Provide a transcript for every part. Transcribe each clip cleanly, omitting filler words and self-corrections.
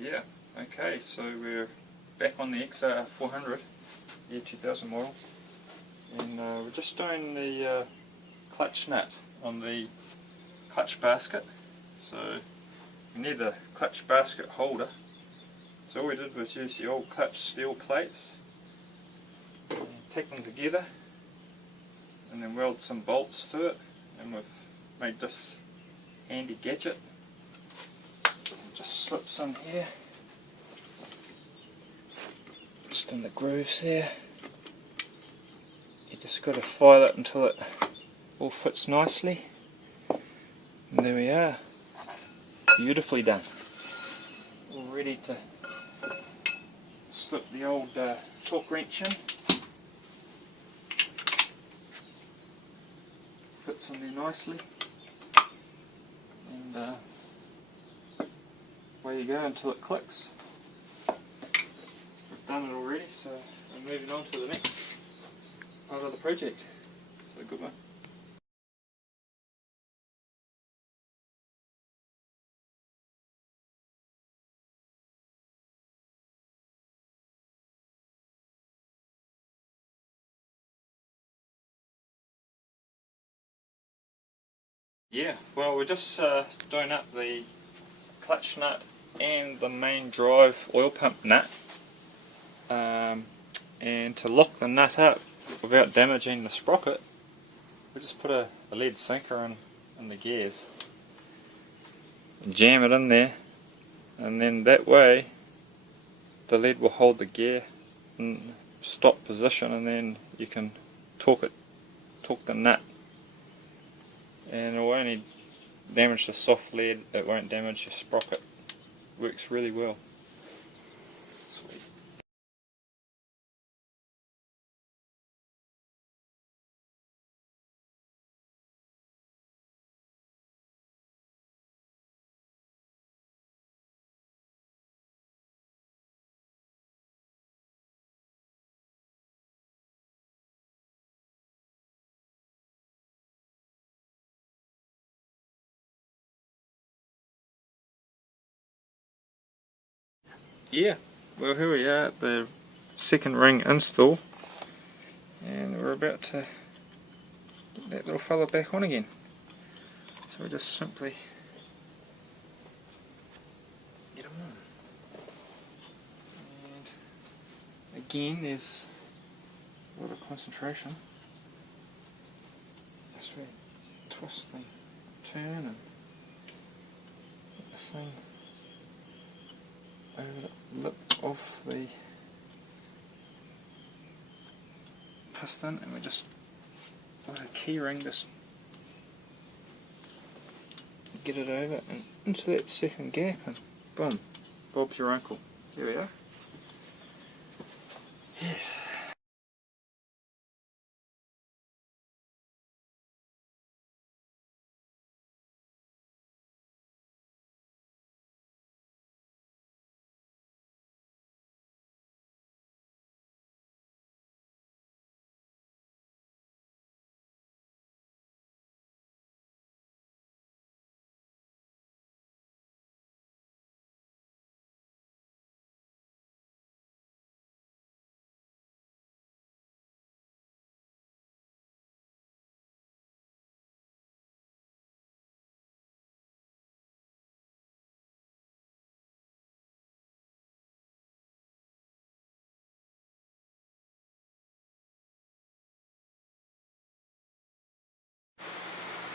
Yeah, okay, so we're back on the XR400, year 2000 model, and we're just doing the clutch nut on the clutch basket. So we need a clutch basket holder, so all we did was use the old clutch steel plates, and tack them together, and then weld some bolts to it, and we've made this handy gadget. Just slips in here, just in the grooves there. You just got to file it until it all fits nicely, and there we are, beautifully done. All ready to slip the old torque wrench in. Fits in there nicely, and away you go until it clicks. We've done it already, so we're moving on to the next part of the project. So good one. Yeah, well, we're just doing up the clutch nut and the main drive oil pump nut, and to lock the nut up without damaging the sprocket, we just put a lead sinker in the gears and jam it in there, and then that way the lead will hold the gear in stop position, and then you can torque the nut, and it will only damage the soft lead, it won't damage your sprocket. Works really well. Sweet. Yeah, well, here we are at the second ring install, and we're about to get that little fella back on again. So we just simply get him on. And again, there's a lot of concentration. As we twist and turn and get the thing over the lip of the piston, and we just with a key ring just get it over and into that second gap, and boom, Bob's your uncle. There we are. Yes.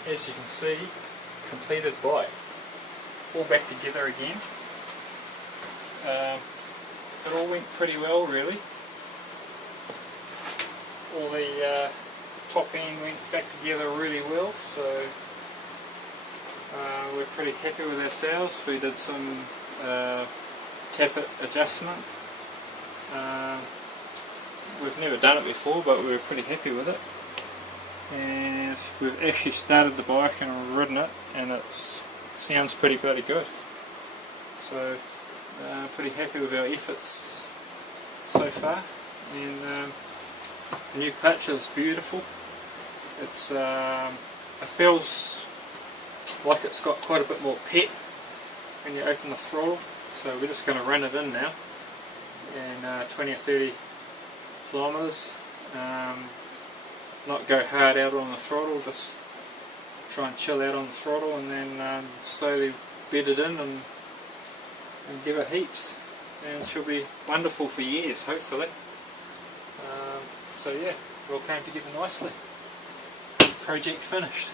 As you can see, completed bike. All back together again. It all went pretty well, really. All the top end went back together really well, so we're pretty happy with ourselves. We did some tappet adjustment. We've never done it before, but we were pretty happy with it. And we've actually started the bike and ridden it, and it sounds pretty bloody good. So pretty happy with our efforts so far. And the new clutch is beautiful. It's it feels like it's got quite a bit more pep when you open the throttle, So we're just going to run it in now, and 20 or 30 kilometres. Not go hard out on the throttle, just try and chill out on the throttle, and then slowly bed it in and give it heaps, and she'll be wonderful for years, hopefully. So yeah, it all came together nicely. Project finished.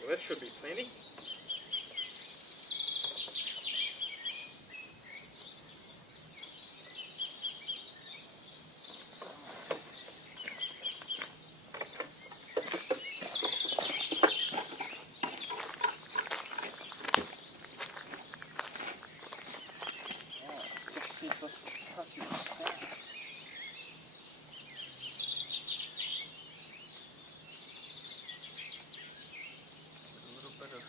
Well, that should be plenty. Just see if this puppy will start. A little bit of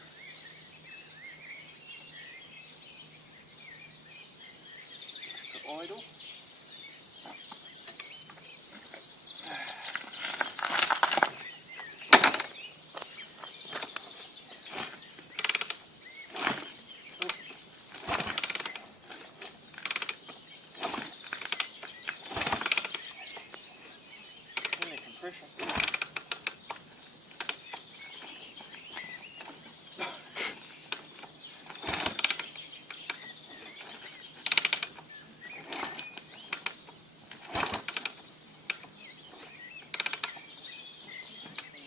idle. Compression.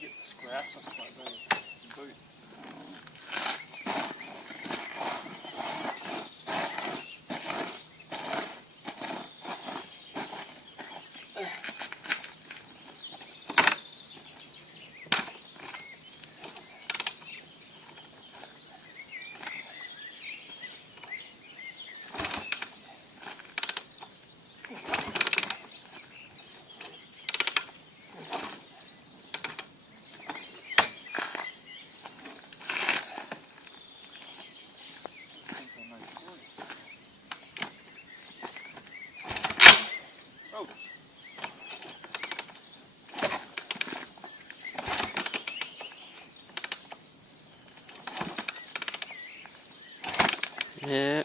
Get this grass off my boot. Yeah.